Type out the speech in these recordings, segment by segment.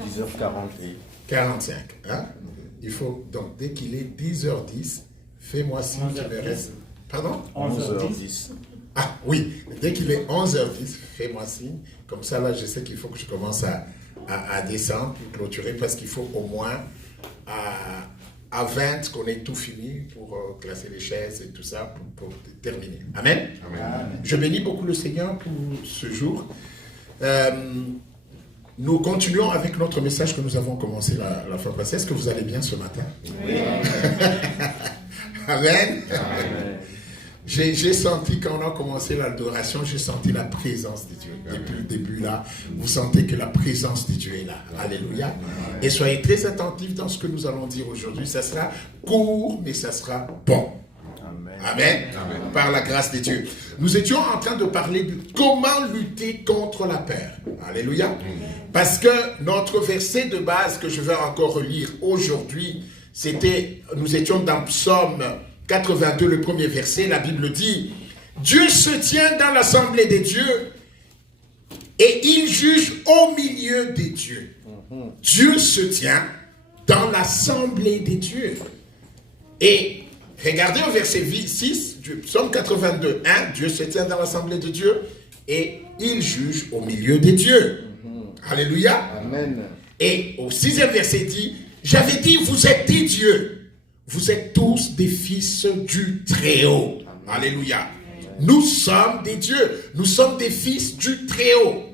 10h40. 45. Hein? Il faut, donc, dès qu'il est 10h10, fais-moi signe qu'il me reste. Pardon? 11h10. Ah oui, dès qu'il est 11h10, fais-moi signe. Comme ça, là, je sais qu'il faut que je commence à descendre pour clôturer parce qu'il faut au moins à 20 qu'on ait tout fini pour classer les chaises et tout ça pour terminer. Amen. Amen. Je bénis beaucoup le Seigneur pour ce jour. Nous continuons avec notre message que nous avons commencé la fois passée. Est-ce que vous allez bien ce matin? Oui. Amen. Amen. J'ai senti, quand on a commencé l'adoration, j'ai senti la présence de Dieu. Depuis le début, là, vous sentez que la présence de Dieu est là. Alléluia. Et soyez très attentifs dans ce que nous allons dire aujourd'hui. Ça sera court, mais ça sera bon. Amen. Amen. Amen. Par la grâce de Dieu. Nous étions en train de parler de comment lutter contre la peur. Alléluia. Parce que notre verset de base que je vais encore relire aujourd'hui, nous étions dans Psaume 82, le premier verset. La Bible dit: Dieu se tient dans l'assemblée des dieux et il juge au milieu des dieux. Dieu se tient dans l'assemblée des dieux. Et regardez au verset 6 du Psaume 82, 1, Dieu se tient dans l'assemblée des dieux et il juge au milieu des dieux. Alléluia. Amen. Et au 6e verset dit: j'avais dit, vous êtes des dieux. Vous êtes tous des fils du Très-Haut. Alléluia. Nous sommes des dieux. Nous sommes des fils du Très-Haut.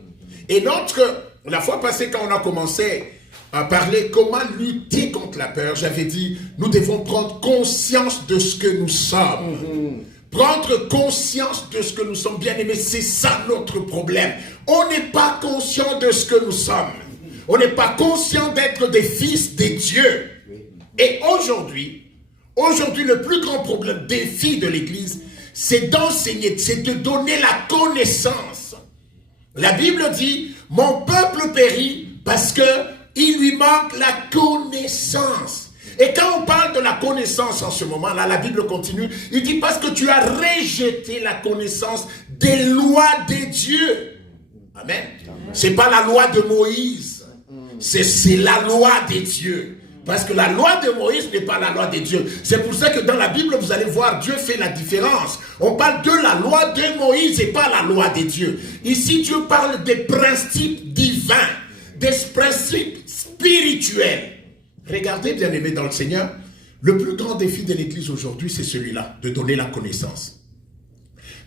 Et la fois passée, quand on a commencé à parler comment lutter contre la peur, j'avais dit, nous devons prendre conscience de ce que nous sommes. Prendre conscience de ce que nous sommes, bien aimés, c'est ça notre problème. On n'est pas conscient de ce que nous sommes. On n'est pas conscient d'être des fils des dieux. Et aujourd'hui, le plus grand problème, défi de l'Église, c'est d'enseigner, c'est de donner la connaissance. La Bible dit, mon peuple périt parce qu'il lui manque la connaissance. Et quand on parle de la connaissance en ce moment-là, la Bible continue, il dit parce que tu as rejeté la connaissance des lois des dieux. Amen. C'est pas la loi de Moïse, c'est la loi des dieux. Parce que la loi de Moïse n'est pas la loi des dieux. C'est pour ça que dans la Bible, vous allez voir, Dieu fait la différence. On parle de la loi de Moïse et pas la loi des dieux. Ici, Dieu parle des principes divins, des principes spirituels. Regardez, bien aimés dans le Seigneur, le plus grand défi de l'Église aujourd'hui, c'est celui-là, de donner la connaissance.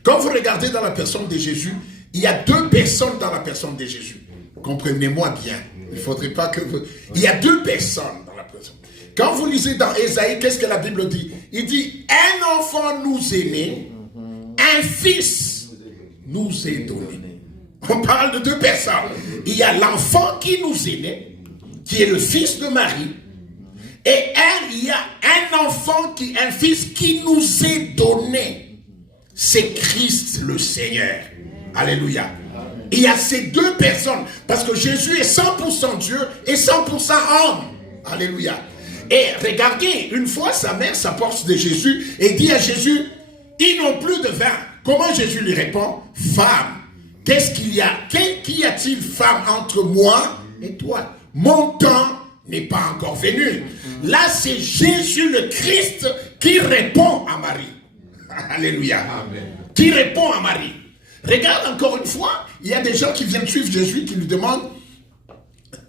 Quand vous regardez dans la personne de Jésus, il y a deux personnes dans la personne de Jésus. Comprenez-moi bien. Il ne faudrait pas que vous... Il y a deux personnes dans la personne. Quand vous lisez dans Ésaïe, qu'est-ce que la Bible dit? Il dit, un enfant nous est né, un fils nous est donné. On parle de deux personnes. Il y a l'enfant qui nous est né, qui est le fils de Marie, et il y a un fils qui nous est donné. C'est Christ le Seigneur. Alléluia. Il y a ces deux personnes, parce que Jésus est 100% Dieu et 100% homme. Alléluia. Et regardez, une fois sa mère s'approche de Jésus et dit à Jésus, ils n'ont plus de vin. Comment Jésus lui répond? Femme, qu'est-ce qu'il y a? Qu'y a-t-il, femme, entre moi et toi? Mon temps n'est pas encore venu. Là, c'est Jésus le Christ qui répond à Marie. Alléluia. Amen. Qui répond à Marie. Regarde encore une fois, il y a des gens qui viennent suivre Jésus qui lui demandent,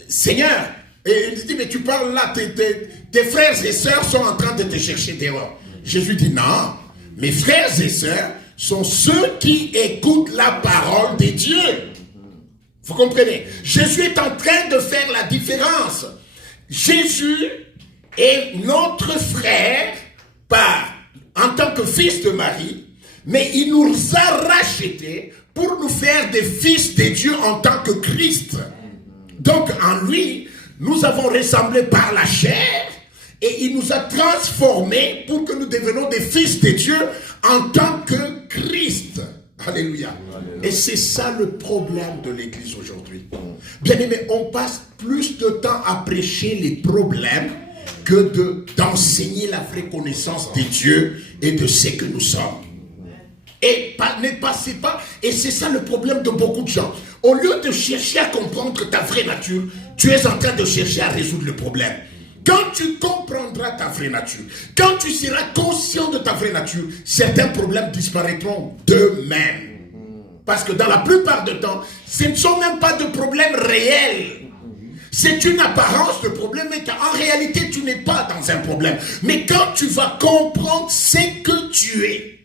Seigneur, et il dit, mais tu parles là, tes frères et sœurs sont en train de te chercher dehors. Jésus dit, non, mes frères et sœurs sont ceux qui écoutent la parole de Dieu. Vous comprenez? Jésus est en train de faire la différence. Jésus est notre frère en tant que fils de Marie, mais il nous a rachetés pour nous faire des fils de Dieu en tant que Christ. Donc en lui, nous avons ressemblé par la chair et il nous a transformés pour que nous devenions des fils de Dieu en tant que Christ. Alléluia. Et c'est ça le problème de l'Église aujourd'hui. Bien aimé, on passe plus de temps à prêcher les problèmes que d'enseigner la vraie connaissance de Dieu et de ce que nous sommes. Et ne passez pas, et c'est ça le problème de beaucoup de gens. Au lieu de chercher à comprendre ta vraie nature, tu es en train de chercher à résoudre le problème. Quand tu comprendras ta vraie nature, quand tu seras conscient de ta vraie nature, certains problèmes disparaîtront d'eux-mêmes. Parce que dans la plupart du temps, ce ne sont même pas de problèmes réels. C'est une apparence de problème, mais en réalité, tu n'es pas dans un problème. Mais quand tu vas comprendre ce que tu es,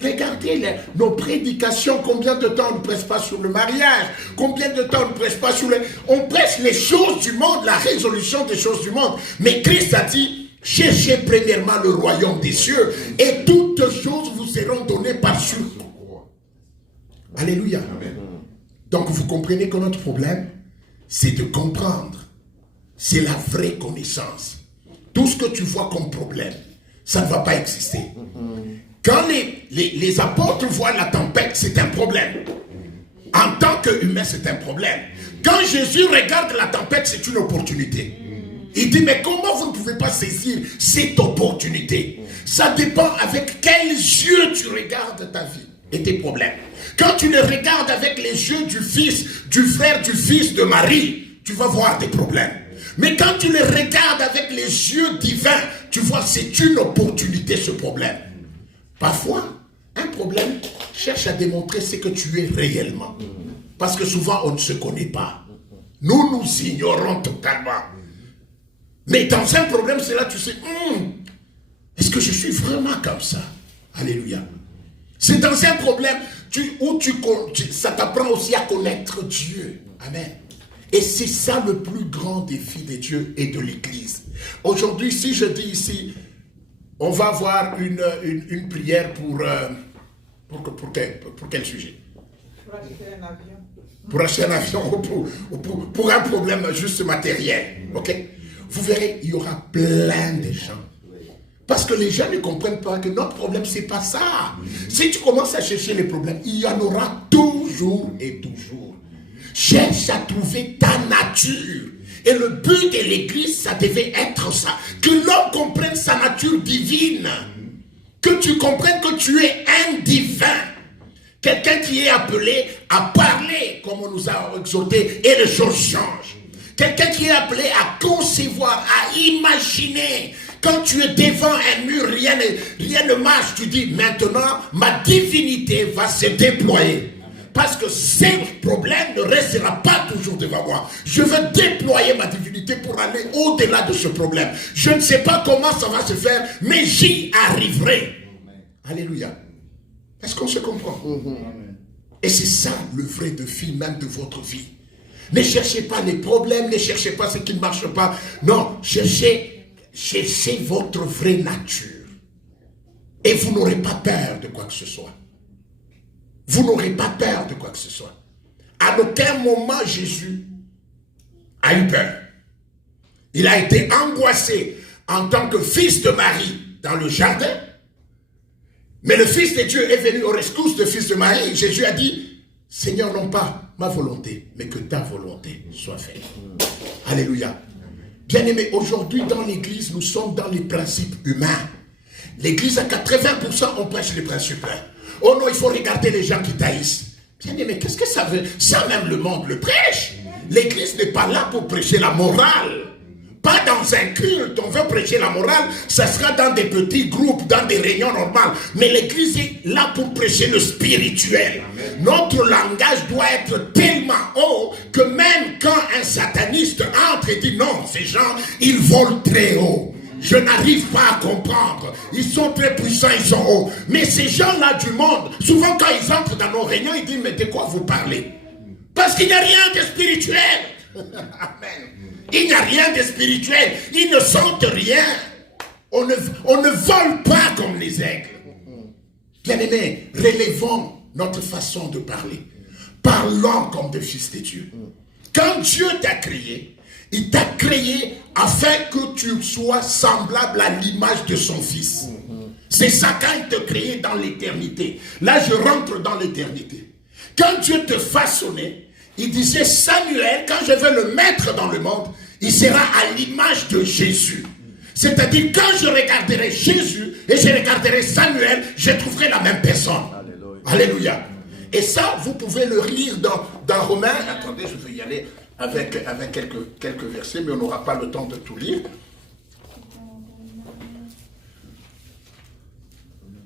regardez nos prédications, combien de temps on ne presse pas sur le mariage, combien de temps on ne presse pas sur on presse les choses du monde, la résolution des choses du monde. Mais Christ a dit, cherchez premièrement le royaume des cieux et toutes choses vous seront données par surcroît. Alléluia. Amen. Donc vous comprenez que notre problème, c'est de comprendre. C'est la vraie connaissance. Tout ce que tu vois comme problème, ça ne va pas exister. Quand les apôtres voient la tempête, c'est un problème. En tant qu'humain, c'est un problème. Quand Jésus regarde la tempête, c'est une opportunité. Il dit, mais comment vous ne pouvez pas saisir cette opportunité? Ça dépend avec quels yeux tu regardes ta vie et tes problèmes. Quand tu le regardes avec les yeux du fils, du frère, du fils de Marie, tu vas voir des problèmes. Mais quand tu le regardes avec les yeux divins, tu vois, c'est une opportunité, ce problème. Parfois, un problème cherche à démontrer ce que tu es réellement. Parce que souvent, on ne se connaît pas. Nous ignorons totalement. Mais dans un problème, c'est là que tu sais, est-ce que je suis vraiment comme ça? Alléluia. C'est dans un problème où ça t'apprend aussi à connaître Dieu. Amen. Et c'est ça le plus grand défi de Dieu et de l'Église. Aujourd'hui, si je dis ici, on va avoir une prière pour quel sujet? Pour acheter un avion. Pour acheter un avion ou pour un problème juste matériel. Ok? Vous verrez, il y aura plein de gens. Parce que les gens ne comprennent pas que notre problème, c'est pas ça. Si tu commences à chercher les problèmes, il y en aura toujours et toujours. Cherche à trouver ta nature. Et le but de l'Église, ça devait être ça. Que l'homme comprenne sa nature divine. Que tu comprennes que tu es un divin. Quelqu'un qui est appelé à parler, comme on nous a exhorté, et les choses changent. Quelqu'un qui est appelé à concevoir, à imaginer. Quand tu es devant un mur, rien ne marche. Tu dis, maintenant, ma divinité va se déployer. Parce que ce problème ne restera pas toujours devant moi. Je veux déployer ma divinité pour aller au-delà de ce problème. Je ne sais pas comment ça va se faire, mais j'y arriverai. Alléluia. Est-ce qu'on se comprend? Et c'est ça le vrai défi même de votre vie. Ne cherchez pas les problèmes, ne cherchez pas ce qui ne marche pas. Non, cherchez votre vraie nature. Et vous n'aurez pas peur de quoi que ce soit. Vous n'aurez pas peur de quoi que ce soit. À aucun moment, Jésus a eu peur. Il a été angoissé en tant que fils de Marie dans le jardin. Mais le Fils de Dieu est venu au rescousse du Fils de Marie. Jésus a dit, Seigneur, non pas ma volonté, mais que ta volonté soit faite. Alléluia. Bien-aimés, aujourd'hui dans l'Église, nous sommes dans les principes humains. L'Église à 80%, on prêche les principes humains. Oh non, il faut regarder les gens qui taillissent. Bien-aimés, qu'est-ce que ça veut? Ça même le monde le prêche. L'Église n'est pas là pour prêcher la morale. Pas dans un culte, on veut prêcher la morale, ça sera dans des petits groupes, dans des réunions normales. Mais l'Église est là pour prêcher le spirituel. Amen. Notre langage doit être tellement haut que même quand un sataniste entre et dit non, ces gens, ils volent très haut. Je n'arrive pas à comprendre. Ils sont très puissants, ils sont hauts. Mais ces gens-là du monde, souvent quand ils entrent dans nos réunions, ils disent mais de quoi vous parlez? Parce qu'il n'y a rien de spirituel. Amen. Il n'y a rien de spirituel. Ils ne sentent rien. On ne vole pas comme les aigles. Bien-aimés, relevons notre façon de parler. Parlons comme des fils de Dieu. Quand Dieu t'a créé, il t'a créé afin que tu sois semblable à l'image de son Fils. C'est ça quand il t'a créé dans l'éternité. Là, je rentre dans l'éternité. Quand Dieu te façonnait, il disait, Samuel, quand je vais le mettre dans le monde, il sera à l'image de Jésus. C'est-à-dire, quand je regarderai Jésus et je regarderai Samuel, je trouverai la même personne. Alléluia. Et ça, vous pouvez le lire dans Romains. Attendez, je vais y aller avec quelques versets, mais on n'aura pas le temps de tout lire.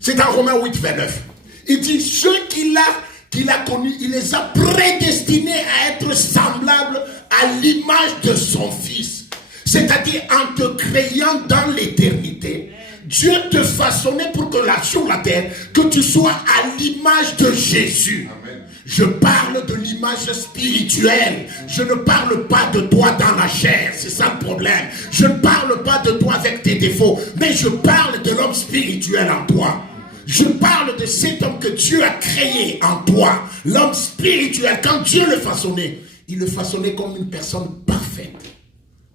C'est dans Romains 8, 29. Il dit, ceux qu'il a connus, il les a prédestinés à être semblables à l'image de son Fils. C'est-à-dire, en te créant dans l'éternité, Dieu te façonnait pour que là, sur la terre, que tu sois à l'image de Jésus. Amen. Je parle de l'image spirituelle. Je ne parle pas de toi dans la chair. C'est ça le problème. Je ne parle pas de toi avec tes défauts. Mais je parle de l'homme spirituel en toi. Je parle de cet homme que Dieu a créé en toi. L'homme spirituel, quand Dieu le façonnait, il le façonnait comme une personne parfaite.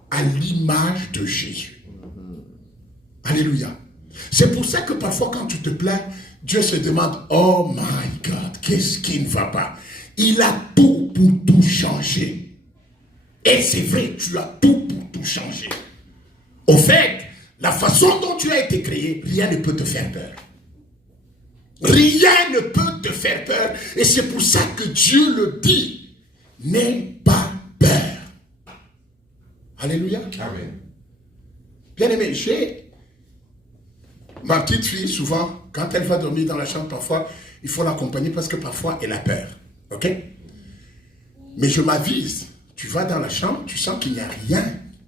À l'image de Jésus. Alléluia. C'est pour ça que parfois quand tu te plains, Dieu se demande, oh my God, qu'est-ce qui ne va pas? Il a tout pour tout changer. Et c'est vrai, tu as tout pour tout changer. Au fait, la façon dont tu as été créé, rien ne peut te faire peur. Rien ne peut te faire peur. Et c'est pour ça que Dieu le dit. N'aie pas peur. Alléluia. Amen. Bien aimé, j'ai ma petite fille, souvent, quand elle va dormir dans la chambre, parfois, il faut l'accompagner parce que parfois, elle a peur. Ok? Mais je m'avise. Tu vas dans la chambre, tu sens qu'il n'y a rien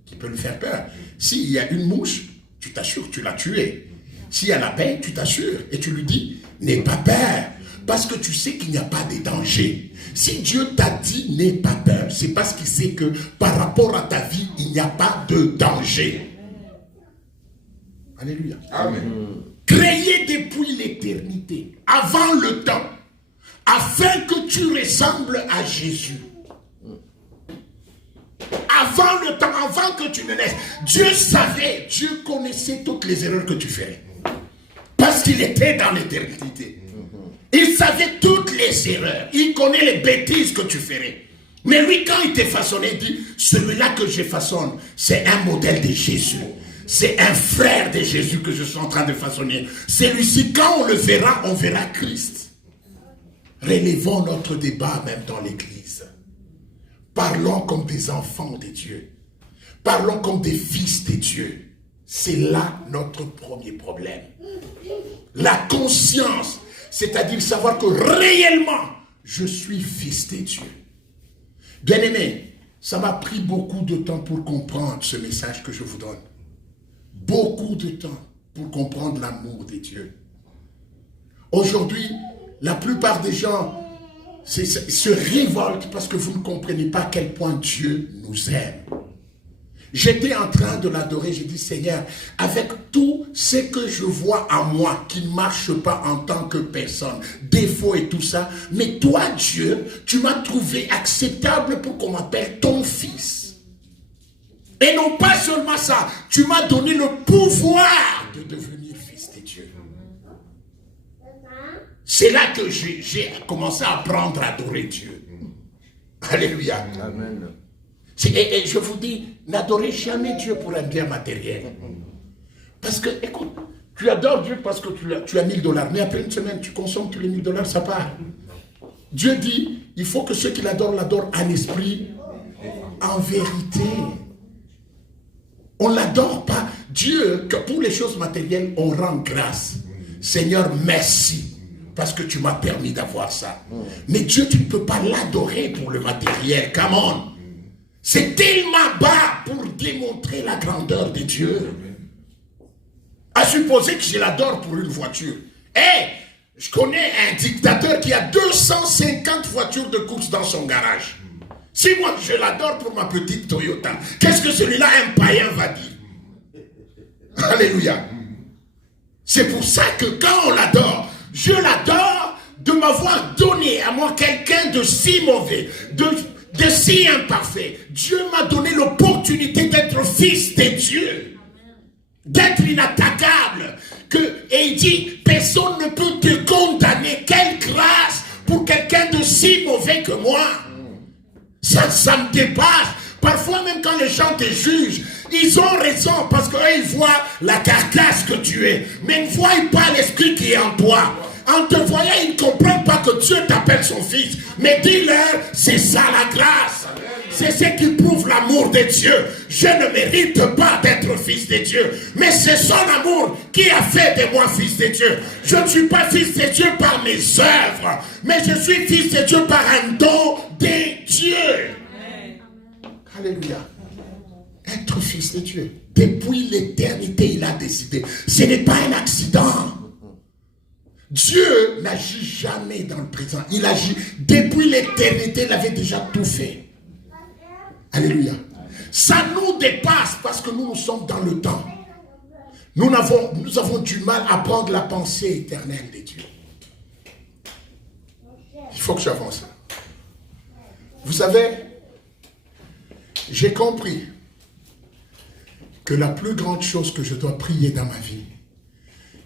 qui peut lui faire peur. S'il y a une mouche, tu t'assures, tu l'as tuée. S'il y a la paix, tu t'assures et tu lui dis, n'aie pas peur. Parce que tu sais qu'il n'y a pas de danger. Si Dieu t'a dit n'aie pas peur, c'est parce qu'il sait que par rapport à ta vie, il n'y a pas de danger. Alléluia. Amen. Créé depuis l'éternité, avant le temps, afin que tu ressembles à Jésus. Avant le temps, avant que tu ne naisses, Dieu savait, Dieu connaissait toutes les erreurs que tu ferais. Parce qu'il était dans l'éternité. Il savait toutes les erreurs. Il connaît les bêtises que tu ferais. Mais lui, quand il t'est façonné, il dit, celui-là que je façonne, c'est un modèle de Jésus. C'est un frère de Jésus que je suis en train de façonner. Celui-ci, quand on le verra, on verra Christ. Relevons notre débat même dans l'église. Parlons comme des enfants de Dieu. Parlons comme des fils de Dieu. C'est là notre premier problème. La conscience, c'est-à-dire savoir que réellement, je suis fils de Dieu. Bien-aimé, ça m'a pris beaucoup de temps pour comprendre ce message que je vous donne. Beaucoup de temps pour comprendre l'amour de Dieu. Aujourd'hui, la plupart des gens se révoltent parce que vous ne comprenez pas à quel point Dieu nous aime. J'étais en train de l'adorer, j'ai dit, Seigneur, avec tout ce que je vois en moi, qui ne marche pas en tant que personne, défaut et tout ça, mais toi, Dieu, tu m'as trouvé acceptable pour qu'on m'appelle ton fils. Et non pas seulement ça, tu m'as donné le pouvoir de devenir fils de Dieu. C'est là que j'ai commencé à apprendre à adorer Dieu. Alléluia. Amen. Et je vous dis, n'adorez jamais Dieu pour un bien matériel. Parce que, écoute, tu adores Dieu parce que tu as $1000, mais après une semaine, tu consommes tous les $1000, ça part. Dieu dit, il faut que ceux qui l'adorent en esprit, en vérité. On ne l'adore pas. Dieu, que pour les choses matérielles, on rend grâce. Seigneur, merci, parce que tu m'as permis d'avoir ça. Mais Dieu, tu ne peux pas l'adorer pour le matériel. Come on. C'est tellement bas pour démontrer la grandeur de Dieu. À supposer que je l'adore pour une voiture. Je connais un dictateur qui a 250 voitures de course dans son garage. Si moi je l'adore pour ma petite Toyota, qu'est-ce que celui-là, un païen, va dire? Alléluia. C'est pour ça que quand on l'adore, je l'adore de m'avoir donné à moi quelqu'un de si mauvais, de si imparfait. Dieu m'a donné l'opportunité d'être fils de Dieu, d'être inattaquable. Et il dit, personne ne peut te condamner. Quelle grâce pour quelqu'un de si mauvais que moi. Ça me dépasse. Parfois même quand les gens te jugent, ils ont raison parce qu'eux ils voient la carcasse que tu es, mais ils ne voient pas l'esprit qui est en toi. En te voyant, ils ne comprennent pas que Dieu t'appelle son fils. Mais dis-leur, c'est ça la grâce. C'est ce qui prouve l'amour de Dieu. Je ne mérite pas d'être fils de Dieu. Mais c'est son amour qui a fait de moi fils de Dieu. Je ne suis pas fils de Dieu par mes œuvres. Mais je suis fils de Dieu par un don de Dieu. Alléluia. Être fils de Dieu. Depuis l'éternité, il a décidé. Ce n'est pas un accident. Dieu n'agit jamais dans le présent. Il agit depuis l'éternité. Il avait déjà tout fait. Alléluia. Ça nous dépasse parce que nous sommes dans le temps. Nous avons du mal à prendre la pensée éternelle de Dieu. Il faut que j'avance. Vous savez, j'ai compris que la plus grande chose que je dois prier dans ma vie,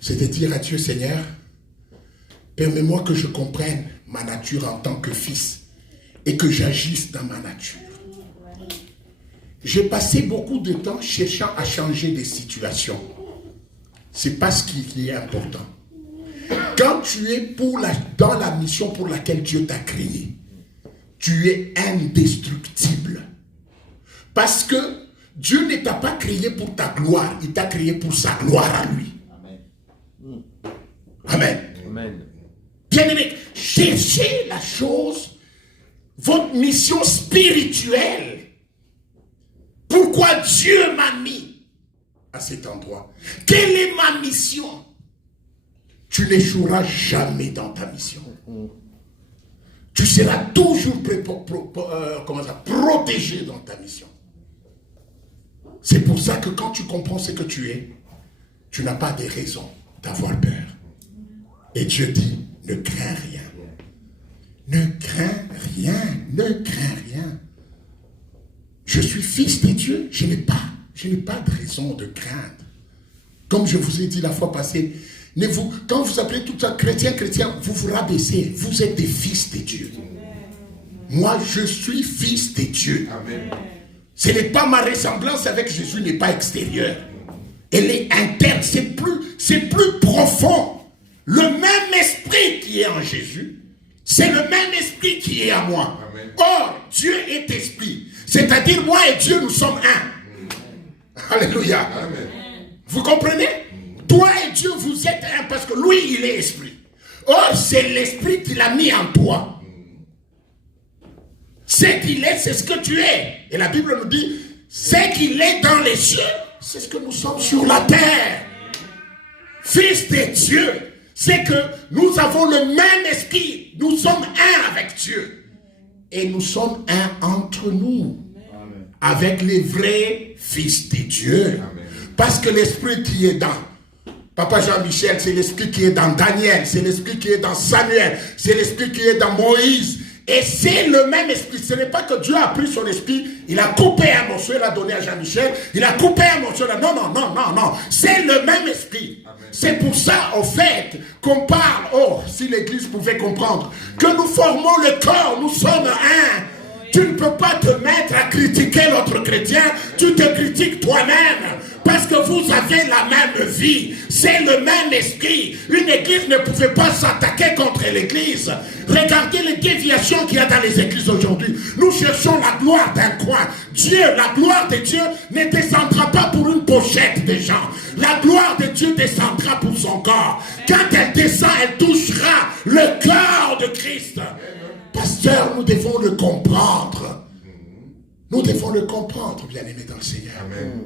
c'est de dire à Dieu, Seigneur, permets-moi que je comprenne ma nature en tant que fils et que j'agisse dans ma nature. J'ai passé beaucoup de temps cherchant à changer des situations. C'est pas ce qui est important. Quand tu es dans la mission pour laquelle Dieu t'a créé, tu es indestructible. Parce que Dieu ne t'a pas créé pour ta gloire, il t'a créé pour sa gloire à lui. Amen. Amen. Bien-aimés, cherchez la chose, votre mission spirituelle. Pourquoi Dieu m'a mis à cet endroit? Quelle est ma mission? Tu n'échoueras jamais dans ta mission. Tu seras toujours protégé dans ta mission. C'est pour ça que quand tu comprends ce que tu es, tu n'as pas de raison d'avoir peur. Et Dieu dit, ne crains rien. Ne crains rien, ne crains rien. Je suis fils de Dieu, je n'ai pas de raison de craindre. Comme je vous ai dit la fois passée, quand vous appelez tout ça chrétien, vous vous rabaissez. Vous êtes des fils de Dieu. Moi, je suis fils de Dieu. Amen. Ce n'est pas ma ressemblance avec Jésus, n'est pas extérieure. Elle est interne, c'est plus profond. Le même esprit qui est en Jésus, c'est le même esprit qui est à moi. Amen. Or, Dieu est esprit. C'est-à-dire, moi et Dieu, nous sommes un. Alléluia. Amen. Vous comprenez? Toi et Dieu, vous êtes un parce que lui, il est esprit. Or, c'est l'esprit qu'il a mis en toi. Ce qu'il est, c'est ce que tu es. Et la Bible nous dit, ce qu'il est dans les cieux, c'est ce que nous sommes sur la terre. Fils de Dieu, c'est que nous avons le même esprit. Nous sommes un avec Dieu. Et nous sommes un entre nous. Amen. Avec les vrais fils de Dieu. Amen. Parce que l'esprit qui est dans Papa Jean-Michel, c'est l'esprit qui est dans Daniel, c'est l'esprit qui est dans Samuel, c'est l'esprit qui est dans Moïse. Et c'est le même esprit. Ce n'est pas que Dieu a pris son esprit, il a coupé un morceau, il a donné à Jean-Michel, il a coupé un morceau, non. C'est le même esprit. Amen. C'est pour ça, au fait, qu'on parle, si l'Église pouvait comprendre, que nous formons le corps, nous sommes un. Tu ne peux pas te mettre à critiquer l'autre chrétien, tu te critiques toi-même. Parce que vous avez la même vie, c'est le même esprit. Une église ne pouvait pas s'attaquer contre l'église. Regardez les déviations qu'il y a dans les églises aujourd'hui. Nous cherchons la gloire d'un coin. Dieu, la gloire de Dieu ne descendra pas pour une pochette de gens. La gloire de Dieu descendra pour son corps. Quand elle descend, elle touchera le cœur de Christ. Pasteur, nous devons le comprendre. Nous devons le comprendre, bien-aimés dans le Seigneur. Amen.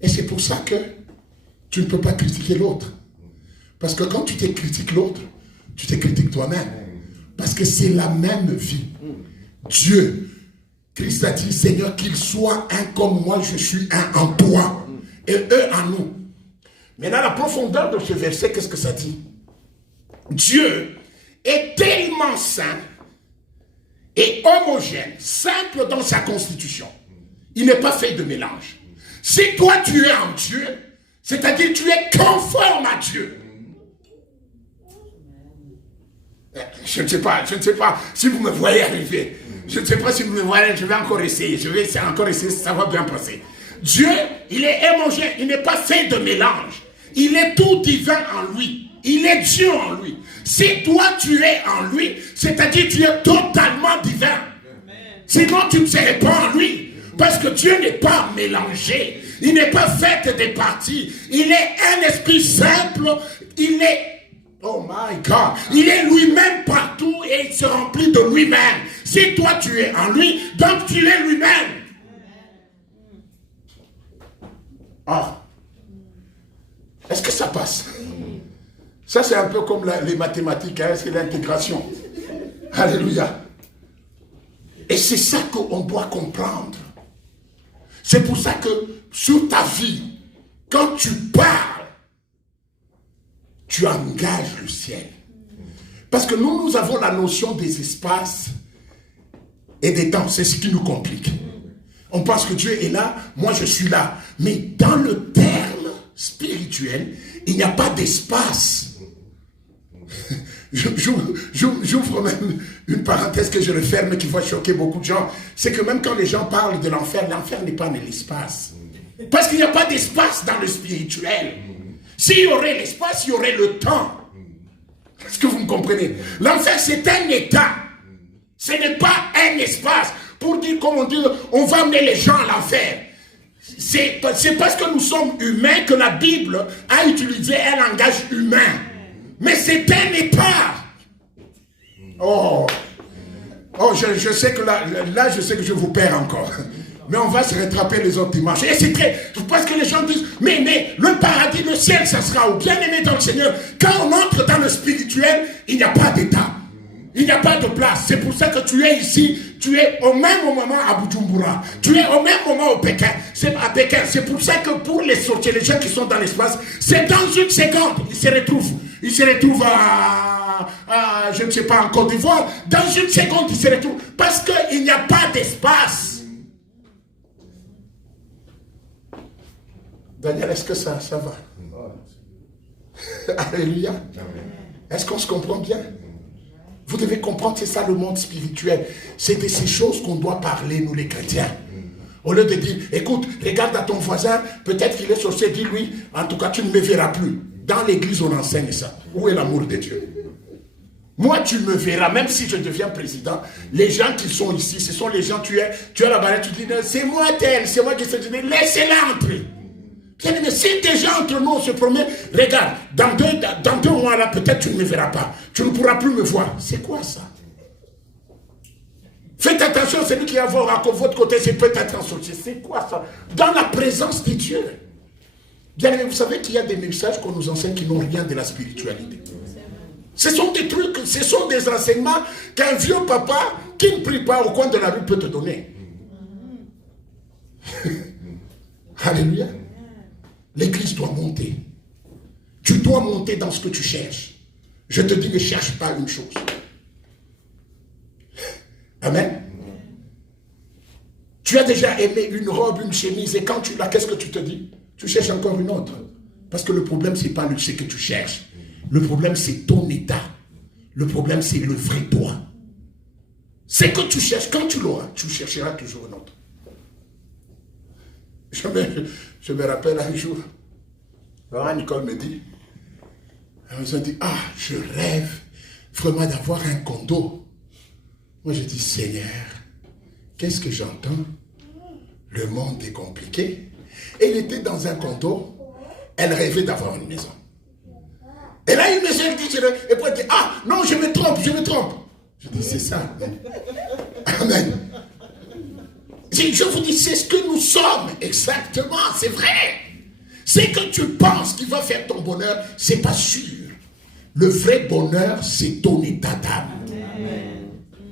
Et c'est pour ça que tu ne peux pas critiquer l'autre. Parce que quand tu te critiques l'autre, tu te critiques toi-même. Parce que c'est la même vie. Dieu, Christ a dit, Seigneur, qu'il soit un comme moi, je suis un en toi. Et eux en nous. Maintenant, la profondeur de ce verset, qu'est-ce que ça dit? Dieu est tellement saint et homogène, simple dans sa constitution. Il n'est pas fait de mélange. Si toi tu es en Dieu, c'est-à-dire tu es conforme à Dieu. Je ne sais pas si vous me voyez arriver. Je ne sais pas si vous me voyez, je vais encore essayer. Je vais encore essayer, ça va bien passer. Dieu, il est homogène, il n'est pas fait de mélange. Il est tout divin en lui. Il est Dieu en lui. Si toi tu es en lui, c'est-à-dire tu es totalement divin. Sinon tu ne serais pas en lui. Parce que Dieu n'est pas mélangé. Il n'est pas fait des parties. Il est un esprit simple. Il est, oh my God, il est lui-même partout et il se remplit de lui-même. Si toi tu es en lui, donc tu es lui-même. Ah. Est-ce que ça passe? Ça c'est un peu comme les mathématiques, hein, c'est l'intégration. Alléluia. Et c'est ça qu'on doit comprendre. C'est pour ça que sur ta vie, quand tu parles, tu engages le ciel. Parce que nous avons la notion des espaces et des temps. C'est ce qui nous complique. On pense que Dieu est là, moi je suis là. Mais dans le terme spirituel, il n'y a pas d'espace. J'ouvre même une parenthèse que je referme qui va choquer beaucoup de gens. C'est que même quand les gens parlent de l'enfer, l'enfer n'est pas l'espace. Parce qu'il n'y a pas d'espace dans le spirituel. S'il y aurait l'espace, il y aurait le temps. Est-ce que vous me comprenez? L'enfer, c'est un état. Ce n'est pas un espace. Pour dire, comme on dit, on va amener les gens à l'enfer. C'est parce que nous sommes humains que la Bible a utilisé un langage humain. Mais c'est un état. Oh, je sais que là, je sais que je vous perds encore. Mais on va se rattraper les autres dimanches. Et c'est très... Parce que les gens disent, mais le paradis, le ciel, ça sera où? Bien aimé dans le Seigneur. Quand on entre dans le spirituel, il n'y a pas d'état. Il n'y a pas de place. C'est pour ça que tu es ici. Tu es au même moment à Bujumbura. Tu es au même moment au Pékin. C'est à Pékin. C'est pour ça que pour les sortir, les gens qui sont dans l'espace, c'est dans une seconde. Ils se retrouvent à je ne sais pas, en Côte d'Ivoire. Dans une seconde, ils se retrouvent. Parce qu'il n'y a pas d'espace. Daniel, est-ce que ça va? Alléluia. Est-ce qu'on se comprend bien? Vous devez comprendre, c'est ça le monde spirituel. C'est de ces choses qu'on doit parler, nous les chrétiens. Au lieu de dire, écoute, regarde à ton voisin, peut-être qu'il est sorcier, dis-lui, en tout cas, tu ne me verras plus. Dans l'église, on enseigne ça. Où est l'amour de Dieu? Moi, tu me verras, même si je deviens président, les gens qui sont ici, ce sont les gens, tu as la barrière, tu dis, c'est moi tel, c'est moi qui se dit, laissez-la entrer. Mais si déjà entre nous on se promet, regarde, dans deux mois là, peut-être tu ne me verras pas. Tu ne pourras plus me voir. C'est quoi ça? Faites attention, celui qui est à votre côté, c'est peut-être un sorcier. C'est quoi ça? Dans la présence de Dieu. Bien aimé, vous savez qu'il y a des messages qu'on nous enseigne qui n'ont rien de la spiritualité. Ce sont des trucs, ce sont des enseignements qu'un vieux papa qui ne prie pas au coin de la rue peut te donner. Alléluia. L'église doit monter. Tu dois monter dans ce que tu cherches. Je te dis, ne cherche pas une chose. Amen. Tu as déjà aimé une robe, une chemise, et quand tu l'as, qu'est-ce que tu te dis? Tu cherches encore une autre. Parce que le problème, ce n'est pas ce que tu cherches. Le problème, c'est ton état. Le problème, c'est le vrai toi. C'est que tu cherches, quand tu l'auras, tu chercheras toujours une autre. Je me rappelle un jour, Laurent Nicole me dit, elle me dit, je rêve vraiment d'avoir un condo. Moi je dis, Seigneur, qu'est-ce que j'entends? Le monde est compliqué. Elle était dans un condo, elle rêvait d'avoir une maison. Elle a une maison, elle dit, et puis elle dit, non, je me trompe. Je dis, c'est ça. Amen. Je vous dis, c'est ce que nous sommes, exactement, c'est vrai. C'est que tu penses qu'il va faire ton bonheur, c'est pas sûr. Le vrai bonheur, c'est ton état d'âme.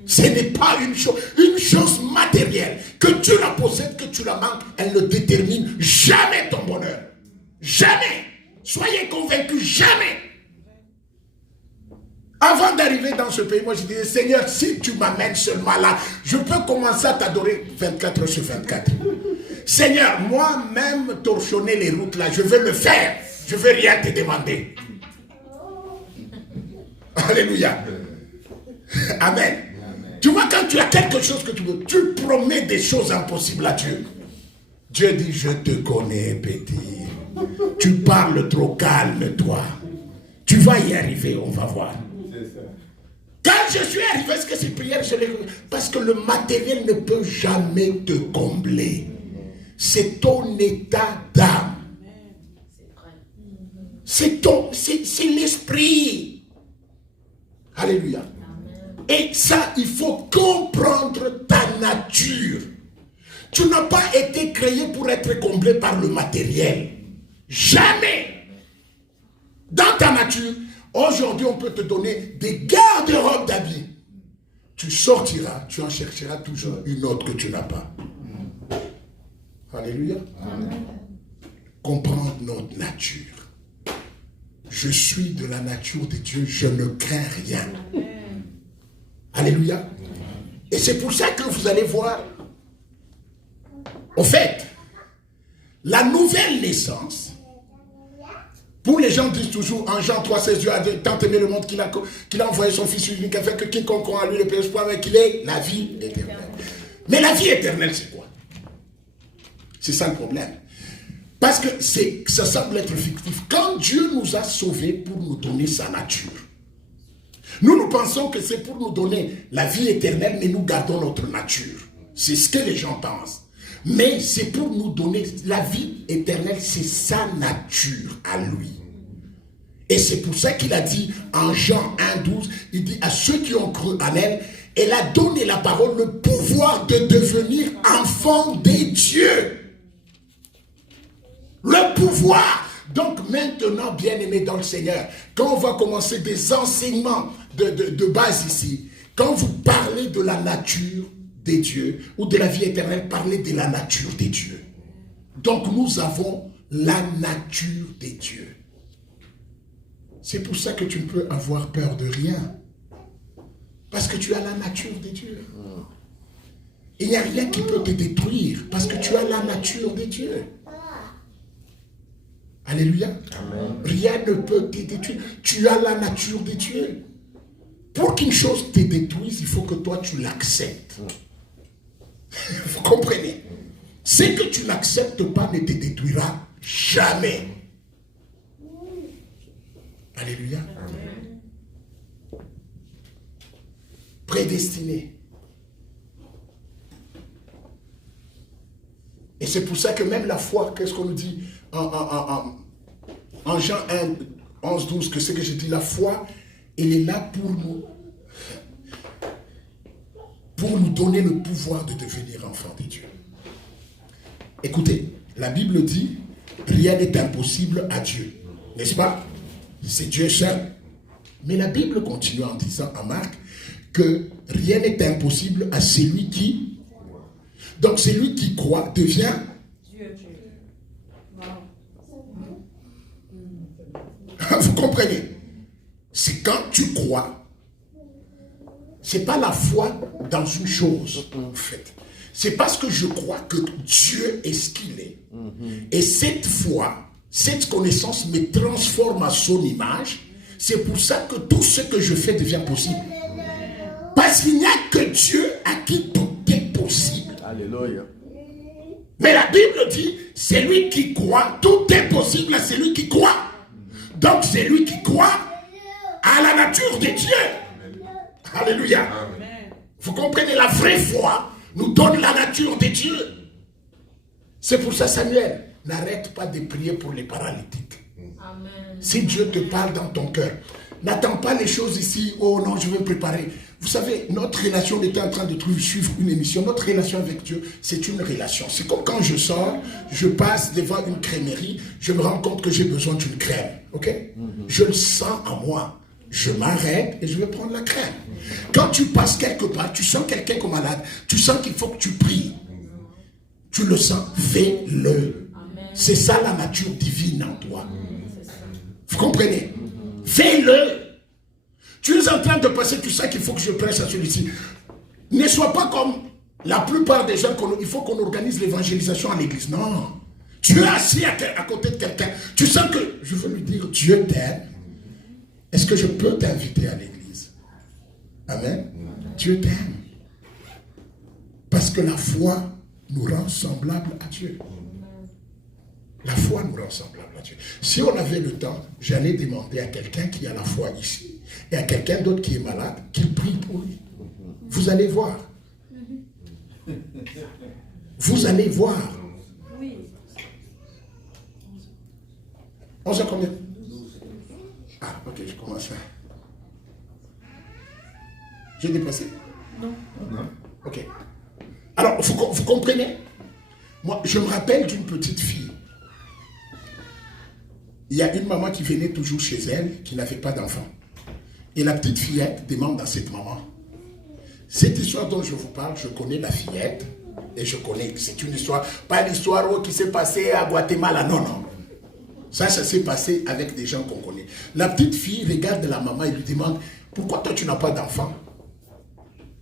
Ce n'est pas une chose matérielle. Que tu la possèdes, que tu la manques, elle ne détermine jamais ton bonheur. Jamais. Soyez convaincus, jamais. Avant d'arriver dans ce pays, moi je disais, Seigneur, si tu m'amènes seulement là, je peux commencer à t'adorer 24 heures sur 24. Seigneur, moi-même torchonner les routes là, je vais le faire. Je ne vais rien te demander. Alléluia. Amen. Tu vois, quand tu as quelque chose que tu veux, tu promets des choses impossibles à Dieu. Dieu dit, je te connais, petit. Tu parles trop, calme-toi. Tu vas y arriver, on va voir. C'est ça. Quand je suis arrivé à cette prière, je l'ai... Parce que le matériel ne peut jamais te combler. C'est ton état d'âme. C'est l'esprit. Alléluia. Et ça, il faut comprendre ta nature. Tu n'as pas été créé pour être comblé par le matériel. Jamais. Dans ta nature, aujourd'hui, on peut te donner des garde-robes d'habits. Tu sortiras, tu en chercheras toujours une autre que tu n'as pas. Alléluia. Amen. Comprendre notre nature. Je suis de la nature de Dieu, je ne crains rien. Amen. Alléluia. Et c'est pour ça que vous allez voir. Au fait, la nouvelle naissance, pour les gens disent toujours, en Jean 3,16, Dieu a tant aimé le monde qu'il a envoyé son Fils unique, afin que quiconque croit en lui ne périsse point, mais qu'il ait la vie éternelle. Mais la vie éternelle, c'est quoi? C'est ça le problème. Parce que ça semble être fictif. Quand Dieu nous a sauvés pour nous donner sa nature, nous pensons que c'est pour nous donner la vie éternelle, mais nous gardons notre nature. C'est ce que les gens pensent. Mais c'est pour nous donner la vie éternelle, c'est sa nature à lui. Et c'est pour ça qu'il a dit en Jean 1,12, il dit à ceux qui ont cru en elle, elle a donné la parole, le pouvoir de devenir enfants des dieux. Le pouvoir. Donc maintenant, bien-aimés dans le Seigneur, quand on va commencer des enseignements de base ici, quand vous parlez de la nature des dieux ou de la vie éternelle, parlez de la nature des dieux. Donc nous avons la nature des dieux. C'est pour ça que tu ne peux avoir peur de rien. Parce que tu as la nature des dieux. Il n'y a rien qui peut te détruire parce que tu as la nature des dieux. Alléluia. Amen. Rien ne peut te détruire. Tu as la nature des dieux. Pour qu'une chose te détruise, il faut que toi tu l'acceptes. Vous comprenez? Ce que tu n'acceptes pas ne te détruira jamais. Alléluia. Amen. Prédestiné. Et c'est pour ça que même la foi, qu'est-ce qu'on nous dit en Jean 1, 11, 12, que c'est que j'ai dit, la foi, elle est là pour nous donner le pouvoir de devenir enfant de Dieu. Écoutez, la Bible dit, rien n'est impossible à Dieu. N'est-ce pas? C'est Dieu seul. Mais la Bible continue en disant à Marc que rien n'est impossible à celui qui... Donc celui qui croit devient... Dieu. Vous comprenez? C'est quand tu crois. C'est pas la foi dans une chose, en fait. C'est parce que je crois que Dieu est ce qu'il est. Et cette foi, cette connaissance me transforme à son image. C'est pour ça que tout ce que je fais devient possible. Parce qu'il n'y a que Dieu à qui tout est possible. Alléluia. Mais la Bible dit, c'est lui qui croit, tout est possible à celui qui croit. Donc c'est lui qui croit à la nature de Dieu. Alléluia. Amen. Vous comprenez, la vraie foi nous donne la nature de Dieu. C'est pour ça, Samuel, n'arrête pas de prier pour les paralytiques. Amen. Si Dieu te parle dans ton cœur, n'attends pas les choses ici, oh non, je vais me préparer. Vous savez, notre relation, on était en train de suivre une émission, notre relation avec Dieu, c'est une relation. C'est comme quand je sors, je passe devant une crèmerie, je me rends compte que j'ai besoin d'une crème, ok? Je le sens en moi. Je m'arrête et je vais prendre la crème. Quand tu passes quelque part, tu sens quelqu'un comme malade, tu sens qu'il faut que tu pries. Tu le sens, fais-le. C'est ça la nature divine en toi. Vous comprenez? Fais-le. Tu es en train de passer, tu sais qu'il faut que je prêche à celui-ci. Ne sois pas comme la plupart des gens, il faut qu'on organise l'évangélisation à l'église. Non. Tu es assis à côté de quelqu'un. Tu sens que, je veux lui dire, Dieu t'aime. Est-ce que je peux t'inviter à l'église? Amen. Dieu t'aime. Parce que la foi nous rend semblables à Dieu. La foi nous rend semblables à Dieu. Si on avait le temps, j'allais demander à quelqu'un qui a la foi ici et à quelqu'un d'autre qui est malade, qu'il prie pour lui. Vous allez voir. Vous allez voir. 11 heures combien? Ah, ok, je commence. J'ai dépassé? Non. Ok. Alors, vous comprenez? Moi, je me rappelle d'une petite fille. Il y a une maman qui venait toujours chez elle, qui n'avait pas d'enfant. Et la petite fillette demande à cette maman, cette histoire dont je vous parle, je connais la fillette, et je connais, c'est une histoire, pas l'histoire qui s'est passée à Guatemala, non, non. Ça s'est passé avec des gens qu'on connaît. La petite fille regarde la maman et lui demande, pourquoi toi tu n'as pas d'enfant?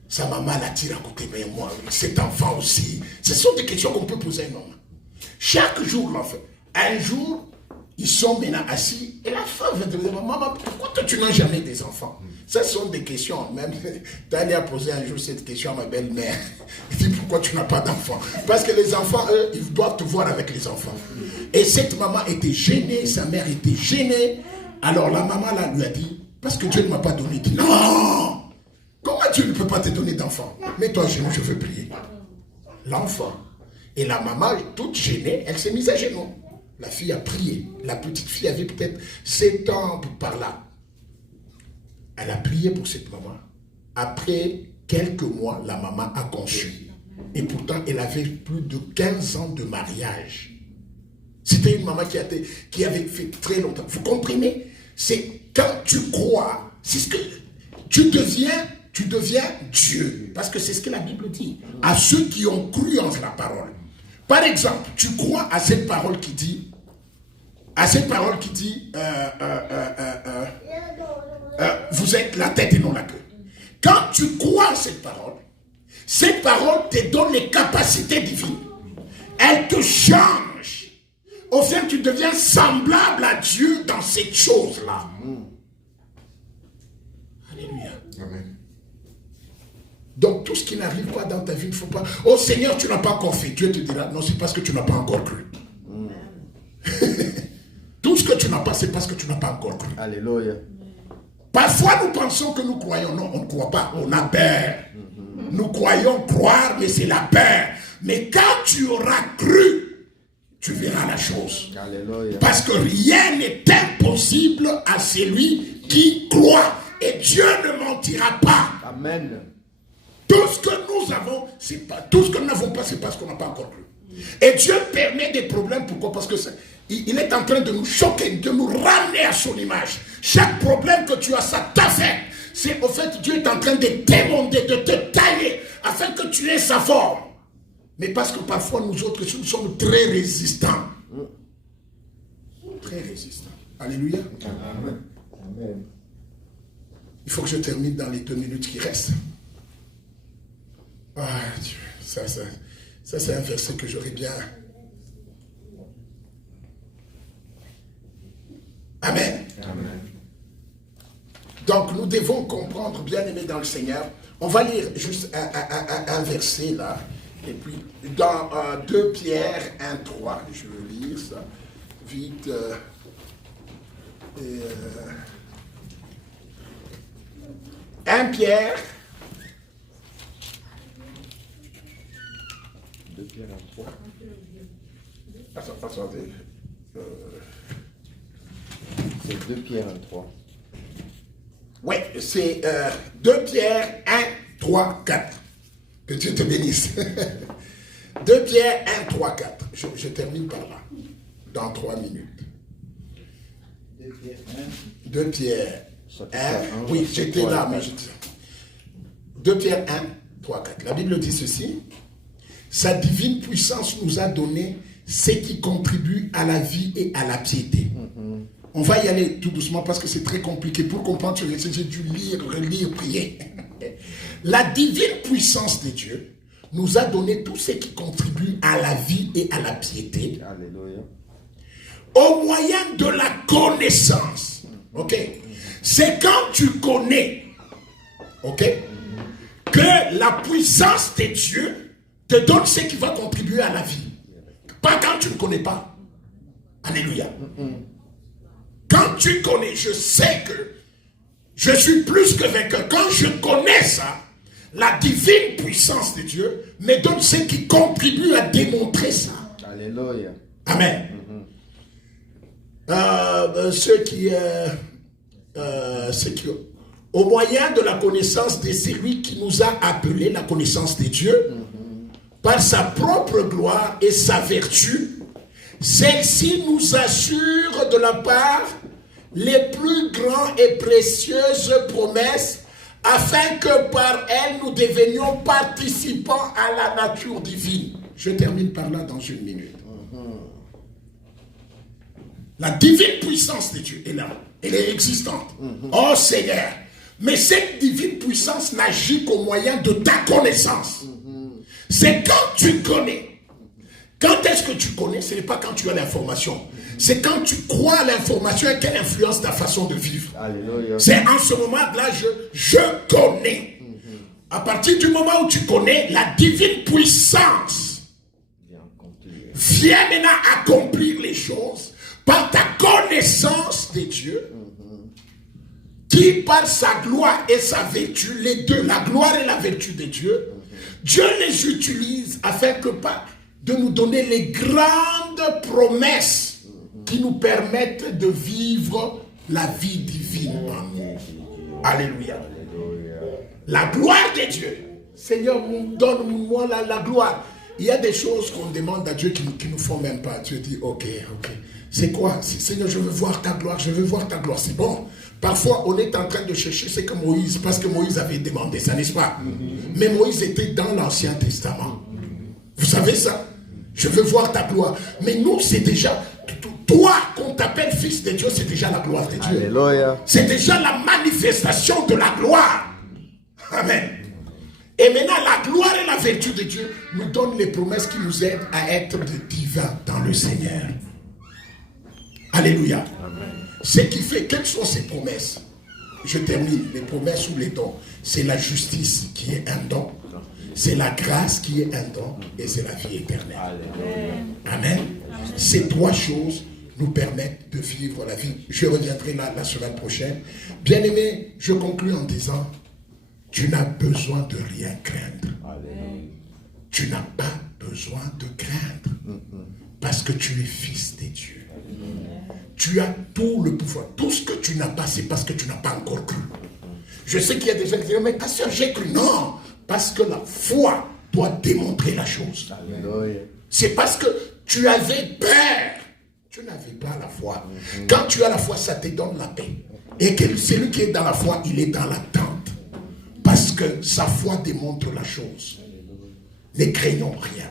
Sa maman la tire à côté, mais moi, cet enfant aussi. Ce sont des questions qu'on peut poser à une maman. Chaque jour, l'enfant. Un jour, ils sont maintenant assis, et la femme va demander, maman, pourquoi toi tu n'as jamais des enfants? Ce sont des questions. Même Daniel a posé un jour cette question à ma belle-mère. Il dit, pourquoi tu n'as pas d'enfants? Parce que les enfants, eux, ils doivent te voir avec les enfants. Et cette maman était gênée, sa mère était gênée. Alors la maman là lui a dit, parce que Dieu ne m'a pas donné. Il dit, non! Comment Dieu ne peut pas te donner d'enfant? Mets-toi à genoux, je veux prier. L'enfant. Et la maman, toute gênée, elle s'est mise à genoux. La fille a prié. La petite fille avait peut-être 7 ans par là. Elle a prié pour cette maman. Après quelques mois, la maman a conçu. Et pourtant, elle avait plus de 15 ans de mariage. C'était une maman qui avait fait très longtemps. Vous comprenez? C'est quand tu crois, c'est ce que tu deviens Dieu. Parce que c'est ce que la Bible dit. À ceux qui ont cru en la parole. Par exemple, tu crois à cette parole qui dit, vous êtes la tête et non la queue. Quand tu crois à cette parole te donne les capacités divines. Elle te change. Au fait, tu deviens semblable à Dieu dans cette chose-là. Alléluia. Amen. Donc, tout ce qui n'arrive pas dans ta vie, il ne faut pas... Oh Seigneur, tu n'as pas encore fait. Dieu te dira, non, c'est parce que tu n'as pas encore cru. Tout ce que tu n'as pas, c'est parce que tu n'as pas encore cru. Alléluia. Parfois, nous pensons que nous croyons. Non, on ne croit pas. On a peur. Nous croyons croire, mais c'est la peur. Mais quand tu auras cru, tu verras la chose. Alléluia. Parce que rien n'est impossible à celui qui croit. Et Dieu ne mentira pas. Amen. Tout ce que nous avons, c'est pas tout ce que nous n'avons pas, c'est parce qu'on n'a pas encore cru. Et Dieu permet des problèmes. Pourquoi? Parce que il est en train de nous choquer, de nous ramener à son image. Chaque problème que tu as, ça t'affecte. C'est au fait, Dieu est en train de t'émonder, de te tailler, afin que tu aies sa forme. Mais parce que parfois, nous autres, nous sommes très résistants. Très résistants. Alléluia. Amen. Amen. Il faut que je termine dans les 2 minutes qui restent. Ah, Dieu, ça c'est un verset que j'aurais bien. Amen. Amen. Donc nous devons comprendre, bien aimé dans le Seigneur. On va lire juste un verset là. Et puis dans 2 Pierre 1:3, je vais lire ça vite. 1 Pierre. 2 Pierre 1:3. Attendez. C'est 2 Pierre 1:3. Oui, c'est 2 Pierre 1, 3, 4. Que Dieu te bénisse. 2 Pierre 1, 3, 4. Je termine par là. Dans 3 minutes. 2 Pierre 2 Pierre 1. 1. Oui, j'étais là, mais j'étais. 2 Pierre 1, 3, 4. La Bible dit ceci. Sa divine puissance nous a donné ce qui contribue à la vie et à la piété. On va y aller tout doucement parce que c'est très compliqué. Pour comprendre, j'ai dû lire, relire, prier. La divine puissance de Dieu nous a donné tout ce qui contribue à la vie et à la piété. Alléluia. Au moyen de la connaissance. Ok? C'est quand tu connais. Ok? Que la puissance de Dieu te donne ce qui va contribuer à la vie. Pas quand tu ne connais pas. Alléluia. Quand tu connais, je sais que je suis plus que vainqueur. Quand je connais ça, la divine puissance de Dieu me donne ce qui contribue à démontrer ça. Alléluia. Amen. Ceux qui, au moyen de la connaissance de celui qui nous a appelés, la connaissance de Dieu, par sa propre gloire et sa vertu, celle-ci nous assure de la part les plus grands et précieuses promesses, afin que par elles nous devenions participants à la nature divine. Je termine par là dans une minute. La divine puissance de Dieu est là. Elle est existante. Oh Seigneur. Mais cette divine puissance n'agit qu'au moyen de ta connaissance. C'est quand tu connais. Quand est-ce que tu connais? Ce n'est pas quand tu as l'information. C'est quand tu crois à l'information et qu'elle influence ta façon de vivre. Alléluia. C'est en ce moment-là, je connais. À partir du moment où tu connais, la divine puissance vient maintenant accomplir les choses par ta connaissance de Dieu, qui par sa gloire et sa vertu, les deux, la gloire et la vertu de Dieu, Dieu les utilise afin que de nous donner les grandes promesses qui nous permettent de vivre la vie divine en nous. Alléluia. La gloire de Dieu. Seigneur, donne-moi la gloire. Il y a des choses qu'on demande à Dieu qui nous font même pas. Dieu dit, ok. C'est quoi? Seigneur, je veux voir ta gloire, je veux voir ta gloire. C'est bon. Parfois, on est en train de chercher ce que Moïse, parce que Moïse avait demandé ça, n'est-ce pas? Mais Moïse était dans l'Ancien Testament. Vous savez ça? Je veux voir ta gloire. Mais nous, c'est déjà, toi, qu'on t'appelle fils de Dieu, c'est déjà la gloire de Dieu. Alléluia. C'est déjà la manifestation de la gloire. Amen. Et maintenant, la gloire et la vertu de Dieu nous donnent les promesses qui nous aident à être divins dans le Seigneur. Alléluia. Amen. Ce qui fait, quelles sont ces promesses? Je termine. Les promesses ou les dons. C'est la justice qui est un don. C'est la grâce qui est un don. Et c'est la vie éternelle. Amen. Ces trois choses nous permettent de vivre la vie. Je reviendrai là la semaine prochaine. Bien-aimé, je conclue en disant, tu n'as besoin de rien craindre. Tu n'as pas besoin de craindre. Parce que tu es fils de Dieu. Tu as tout le pouvoir. Tout ce que tu n'as pas, c'est parce que tu n'as pas encore cru. Je sais qu'il y a des gens qui disent, mais pasteur, j'ai cru. Non, parce que la foi doit démontrer la chose. C'est parce que tu avais peur. Tu n'avais pas la foi. Quand tu as la foi, ça te donne la paix. Et que celui qui est dans la foi, il est dans l'attente. Parce que sa foi démontre la chose. Ne craignons rien.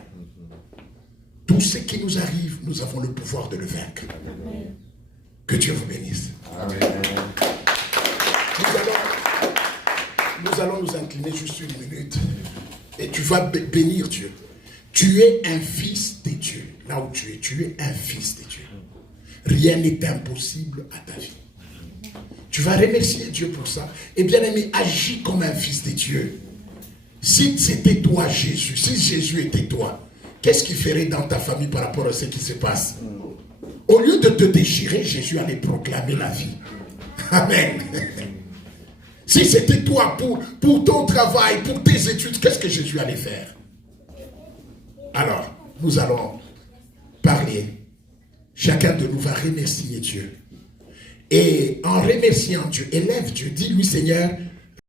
Tout ce qui nous arrive, nous avons le pouvoir de le vaincre. Que Dieu vous bénisse. Amen. Nous allons nous incliner juste une minute. Et tu vas bénir Dieu. Tu es un fils de Dieu. Là où tu es un fils de Dieu. Rien n'est impossible à ta vie. Tu vas remercier Dieu pour ça. Et bien aimé, agis comme un fils de Dieu. Si c'était toi Jésus, si Jésus était toi, qu'est-ce qu'il ferait dans ta famille par rapport à ce qui se passe? Au lieu de te déchirer, Jésus allait proclamer la vie. Amen. Si c'était toi pour ton travail, pour tes études, qu'est-ce que Jésus allait faire? Alors, nous allons parler. Chacun de nous va remercier Dieu. Et en remerciant Dieu, élève Dieu, dis-lui, Seigneur,